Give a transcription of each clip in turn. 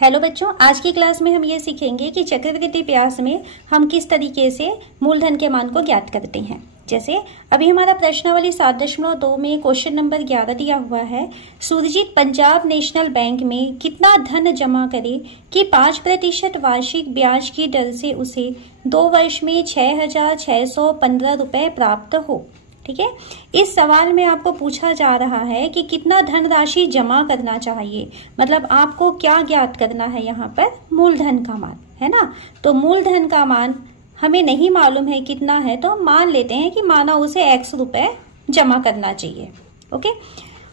Hello बच्चों, आज की क्लास में हम ये सीखेंगे कि चक्रवृद्धि ब्याज में हम किस तरीके से मूलधन के मान को ज्ञात करते हैं। जैसे अभी हमारा प्रश्नावली 7.2 में क्वेश्चन नंबर 11 दिया हुआ है। सुरजीत पंजाब नेशनल बैंक में कितना धन जमा करे कि 5% वार्षिक ब्याज की दर से उसे 2 वर्ष में 6,615 रुपए प्राप्त हो। ठीक है, इस सवाल में आपको पूछा जा रहा है कि कितना धनराशि जमा करना चाहिए, मतलब आपको क्या ज्ञात करना है यहाँ पर, मूलधन का मान, है ना। तो मूलधन का मान हमें नहीं मालूम है कितना है, तो हम मान लेते हैं कि माना उसे x रुपए जमा करना चाहिए। ओके,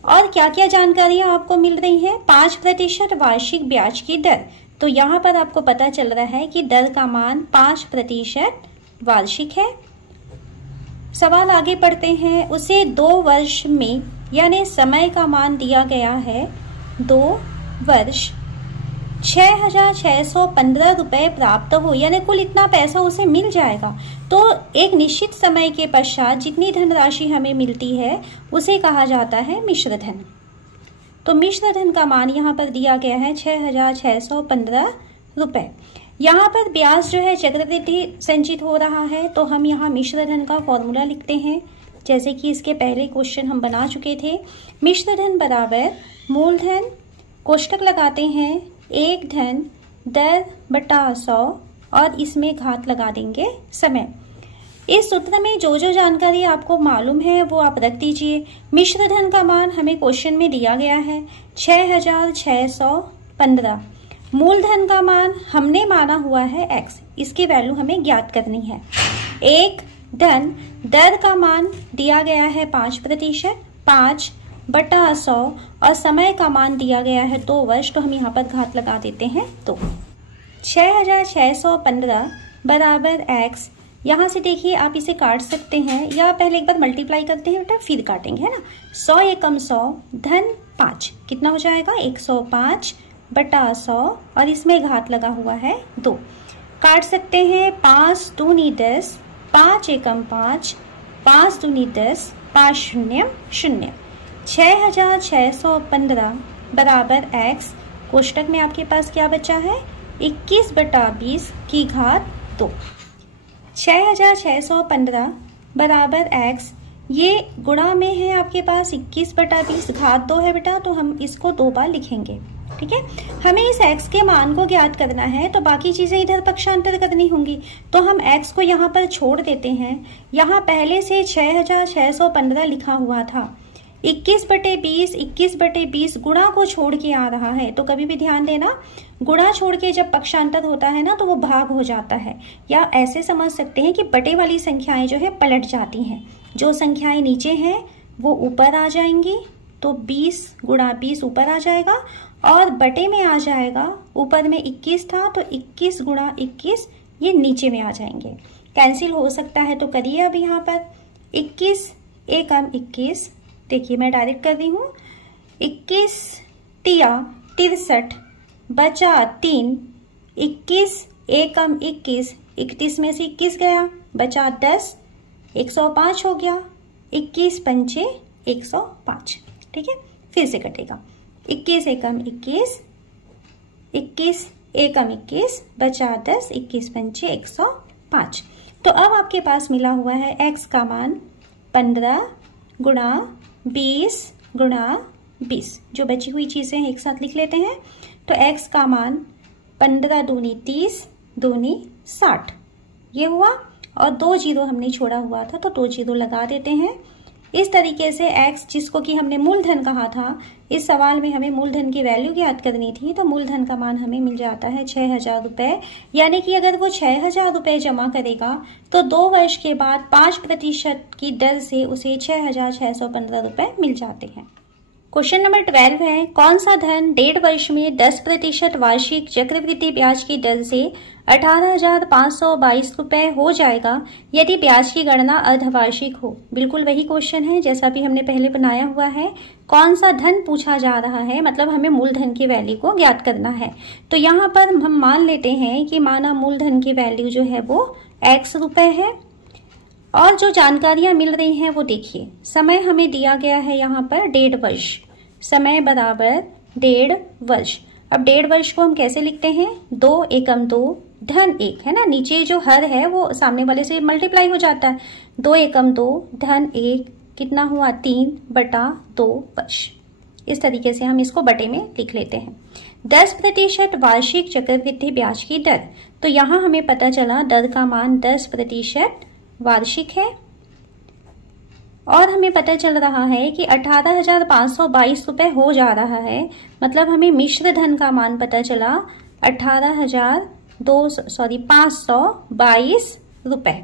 और क्या क्या जानकारियां आपको मिल रही हैं। 5% वार्षिक ब्याज की दर, तो यहाँ पर आपको पता चल रहा है कि दर का मान 5% वार्षिक है। सवाल आगे पढ़ते हैं। उसे 2 वर्ष में, यानी समय का मान दिया गया है 2 वर्ष, 6,615 रुपए प्राप्त हो, यानी कुल इतना पैसा उसे मिल जाएगा। तो एक निश्चित समय के पश्चात जितनी धनराशि हमें मिलती है उसे कहा जाता है मिश्र धन। तो मिश्र धन का मान यहाँ पर दिया गया है 6,615 रुपए। यहाँ पर ब्याज जो है चक्रवृद्धि संचित हो रहा है, तो हम यहाँ मिश्र धन का फॉर्मूला लिखते हैं, जैसे कि इसके पहले क्वेश्चन हम बना चुके थे। मिश्र धन बराबर मूलधन, कोष्टक लगाते हैं, 1 धन दर बटा 100 और इसमें घात लगा देंगे समय। इस सूत्र में जो जो जानकारी आपको मालूम है वो आप रख दीजिए। मिश्र धन का मान हमें क्वेश्चन में दिया गया है 6,615। मूलधन का मान हमने माना हुआ है x, इसकी वैल्यू हमें ज्ञात करनी है। 1 धन दर का मान दिया गया है 5%, 5 बटा 100 और समय का मान दिया गया है 2 वर्ष, तो हम यहाँ पर घात लगा देते हैं। तो 6,615 बराबर x, यहाँ से देखिए आप इसे काट सकते हैं या पहले एक बार मल्टीप्लाई करते हैं बेटा, फिर काटेंगे, है ना। 100 एकम 100 धन 5 कितना हो जाएगा, 105 बटा 100 और इसमें घात लगा हुआ है 2। काट सकते हैं, 5 दूनी 10, 5 एकम 5, 5 दूनी 10, 5 शून्य 0। 6,615 बराबर x, कोष्टक में आपके पास क्या बचा है, 21 बटा 20 की घात 2। 6,615 बराबर x, ये गुणा में है आपके पास 21 बटा 20, घात 2 है बेटा, तो हम इसको 2 बार लिखेंगे। ठीक है, हमें इस x के मान को ज्ञात करना है, तो बाकी चीजें इधर पक्षांतर करनी होंगी, तो हम x को यहाँ पर छोड़ देते हैं। यहाँ पहले से 6,615 लिखा हुआ था, 21 बटे 20 गुणा को छोड़ के आ रहा है, तो कभी भी ध्यान देना, गुणा छोड़ के जब पक्षांतर होता है ना तो वो भाग हो जाता है, या ऐसे समझ सकते हैं कि बटे वाली संख्याएं जो है पलट जाती हैं, जो संख्याएं नीचे हैं वो ऊपर आ जाएंगी, तो 20 गुणा 20 ऊपर आ जाएगा और बटे में आ जाएगा, ऊपर में 21 था तो 21 गुणा 21 ये नीचे में आ जाएंगे। कैंसिल हो सकता है तो करिए। अब यहाँ पर 21 एकम 21, देखिए मैं डायरेक्ट कर रही हूँ, 21 तिया 63 बचा 3, 21 एकम 21, 31 में से 21 गया, बचा 10, 105 हो गया, 21 पंचे 105। ठीक है, फिर से कटेगा, 21 एकम 21, 21 एकम 21 बचा 10, 21 पंचे 105। तो अब आपके पास मिला हुआ है x का मान 15 गुणा 20 गुणा 20। जो बची हुई चीजें हैं एक साथ लिख लेते हैं। तो x का मान 15 दूनी 30 दूनी 60 ये हुआ, और 2 जीरो हमने छोड़ा हुआ था तो 2 जीरो लगा देते हैं। इस तरीके से x, जिसको कि हमने मूलधन कहा था, इस सवाल में हमें मूलधन की वैल्यू ज्ञात करनी थी, तो मूलधन का मान हमें मिल जाता है 6,000 रुपए। यानी कि अगर वो 6,000 रुपए जमा करेगा तो 2 वर्ष के बाद 5% की दर से उसे 6,615 रुपए मिल जाते हैं। क्वेश्चन नंबर 12 है, कौन सा धन 1.5 वर्ष में 10% वार्षिक चक्रवृद्धि ब्याज की दर से 18,522 रुपए हो जाएगा यदि ब्याज की गणना अर्धवार्षिक हो। बिल्कुल वही क्वेश्चन है जैसा भी हमने पहले बनाया हुआ है। कौन सा धन पूछा जा रहा है, मतलब हमें मूलधन की वैल्यू को ज्ञात करना है। तो यहाँ पर हम मान लेते हैं कि माना मूलधन की वैल्यू जो है वो x रुपए है, और जो जानकारियां मिल रही हैं वो देखिए। समय हमें दिया गया है यहाँ पर 1.5 वर्ष, समय बराबर 1.5 वर्ष। अब 1.5 वर्ष को हम कैसे लिखते हैं, 2 एकम 2 धन 1, है ना, नीचे जो हर है वो सामने वाले से मल्टीप्लाई हो जाता है। 2 एकम 2 धन 1 कितना हुआ, 3/2 वर्ष। इस तरीके से हम इसको बटे में लिख लेते हैं। 10% वार्षिक चक्रवृद्धि ब्याज की दर, तो यहाँ हमें पता चला दर का मान 10% वार्षिक है और हमें पता चल रहा है कि 18,522 रुपए हो जा रहा है, मतलब हमें मिश्र धन का मान पता चला 522 रुपए।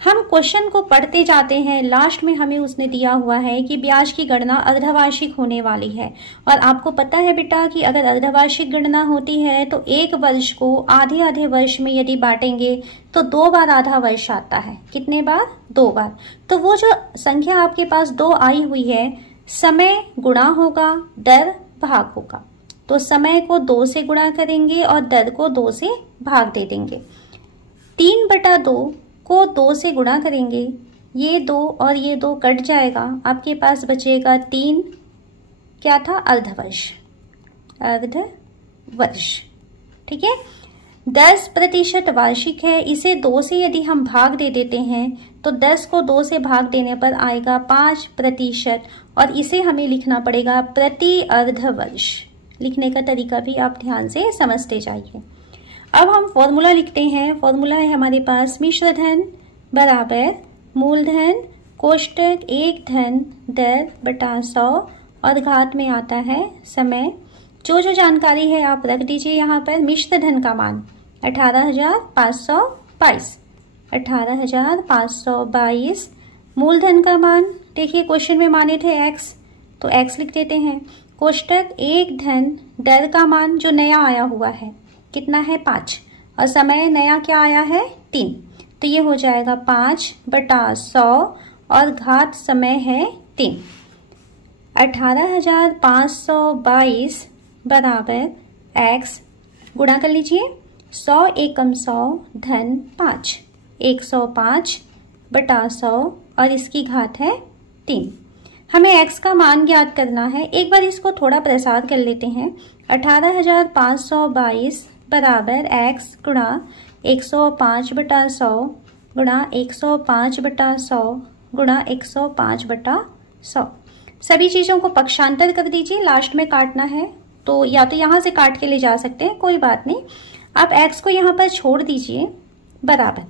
हम क्वेश्चन को पढ़ते जाते हैं, लास्ट में हमें उसने दिया हुआ है कि ब्याज की गणना अर्धवार्षिक होने वाली है और आपको पता है बेटा कि अगर अर्धवार्षिक गणना होती है तो एक वर्ष को आधे आधे वर्ष में यदि बांटेंगे तो 2 बार आधा वर्ष आता है। कितने बार, 2 बार। तो वो जो संख्या आपके पास 2 आई हुई है, समय गुणा होगा, दर भाग होगा, तो समय को 2 से गुणा करेंगे और दर को 2 से भाग दे देंगे। 3/2 को 2 से गुणा करेंगे, ये 2 और ये 2 कट जाएगा, आपके पास बचेगा 3, क्या था, अर्धवर्ष, ठीक है। 10% वार्षिक है, इसे 2 से यदि हम भाग दे देते हैं तो 10 को 2 से भाग देने पर आएगा 5% और इसे हमें लिखना पड़ेगा प्रति अर्धवर्ष। लिखने का तरीका भी आप ध्यान से समझते जाइए। अब हम फॉर्मूला लिखते हैं। फॉर्मूला है हमारे पास मिश्र धन बराबर मूलधन कोष्टक 1 धन दर बटा 100 और घात में आता है समय। जो जो जानकारी है आप रख दीजिए यहाँ पर। मिश्र धन का मान 18,522, मूलधन का मान देखिए क्वेश्चन में माने थे x, तो x लिख देते हैं। कोष्टक 1 धन दर का मान जो नया आया हुआ है कितना है, 5, और समय नया क्या आया है, 3, तो ये हो जाएगा 5/100 और घात समय है 3। 18,522 बराबर x, गुणा कर लीजिए, 100 एकम 100 धन 5, 105/100 और इसकी घात है 3। हमें x का मान ज्ञात करना है। एक बार इसको थोड़ा प्रसार कर लेते हैं। 18,522 बराबर x गुणा 105/100 गुणा 105/100 गुणा 105/100। सभी चीजों को पक्षांतर कर दीजिए, लास्ट में काटना है तो या तो यहाँ से काट के ले जा सकते हैं, कोई बात नहीं। आप x को यहाँ पर छोड़ दीजिए बराबर,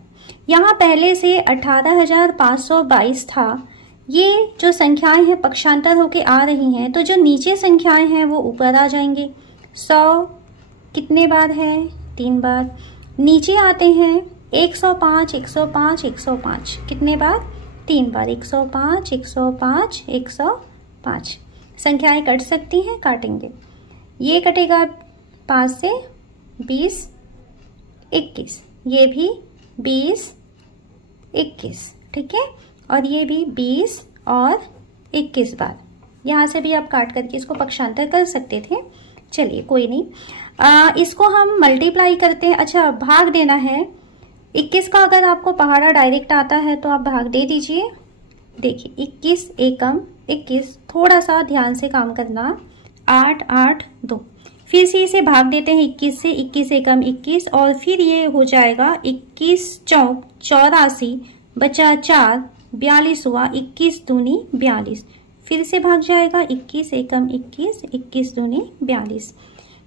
यहाँ पहले से 18,522 था, ये जो संख्याएं हैं पक्षांतर होके आ रही हैं, तो जो नीचे संख्याएं हैं वो ऊपर आ जाएंगे। 100 कितने बार है, 3 बार। नीचे आते हैं 105 105 105 कितने बार, 3 बार। 105 105 105 संख्याएं कट सकती हैं, काटेंगे। ये कटेगा 5 से 20 21, ये भी 20 21, ठीक है, और ये भी 20 और 21 बार। यहाँ से भी आप काट करके इसको पक्षांतर कर सकते थे, चलिए कोई नहीं। इसको हम मल्टीप्लाई करते हैं। अच्छा, भाग देना है 21 का। अगर आपको पहाड़ा डायरेक्ट आता है तो आप भाग दे दीजिए। देखिए 21 एकम 21, थोड़ा सा ध्यान से काम करना, 8 8 2, फिर से इसे भाग देते हैं 21 से, 21 एकम 21 और फिर ये हो जाएगा 21 चौक 84 बचा 4 42 हुआ, 21 दूनी 42, फिर से भाग जाएगा 21 एकम 21 21 दूनी 42।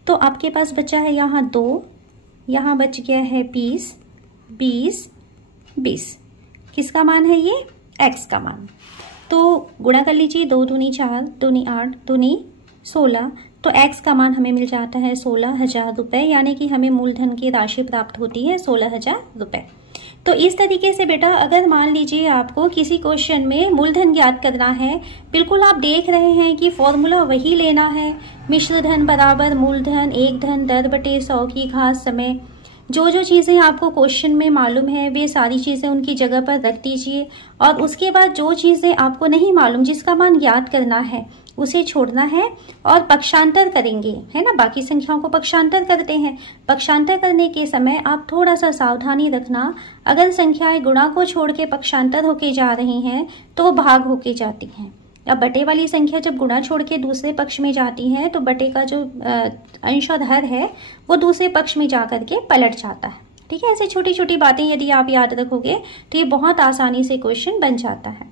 तो आपके पास बचा है यहाँ 2, यहाँ बच गया है 20 20 20। किसका मान है ये, x का मान। तो गुणा कर लीजिए, 2 दूनी 4 दूनी 8 दूनी 16, तो x का मान हमें मिल जाता है 16,000 रुपये, यानी कि हमें मूलधन की राशि प्राप्त होती है 16,000 रुपये। तो इस तरीके से बेटा अगर मान लीजिए आपको किसी क्वेश्चन में मूलधन ज्ञात करना है, बिल्कुल आप देख रहे हैं कि फॉर्मूला वही लेना है, मिश्र धन बराबर मूलधन 1 धन दर बटे 100 की घात समय। जो जो चीज़ें आपको क्वेश्चन में मालूम है वे सारी चीज़ें उनकी जगह पर रख दीजिए और उसके बाद जो चीज़ें आपको नहीं मालूम, जिसका मान ज्ञात करना है, उसे छोड़ना है और पक्षांतर करेंगे, है ना। बाकी संख्याओं को पक्षांतर करते हैं। पक्षांतर करने के समय आप थोड़ा सा सावधानी रखना, अगर संख्याएं गुणा को छोड़ के पक्षांतर होके जा रही हैं तो वो भाग होके जाती हैं। अब बटे वाली संख्या जब गुणा छोड़ के दूसरे पक्ष में जाती है तो बटे का जो अंशाधर है वो दूसरे पक्ष में जा करके पलट जाता है। ठीक है, ऐसे छोटी छोटी बातें यदि आप याद रखोगे तो ये बहुत आसानी से क्वेश्चन बन जाता है।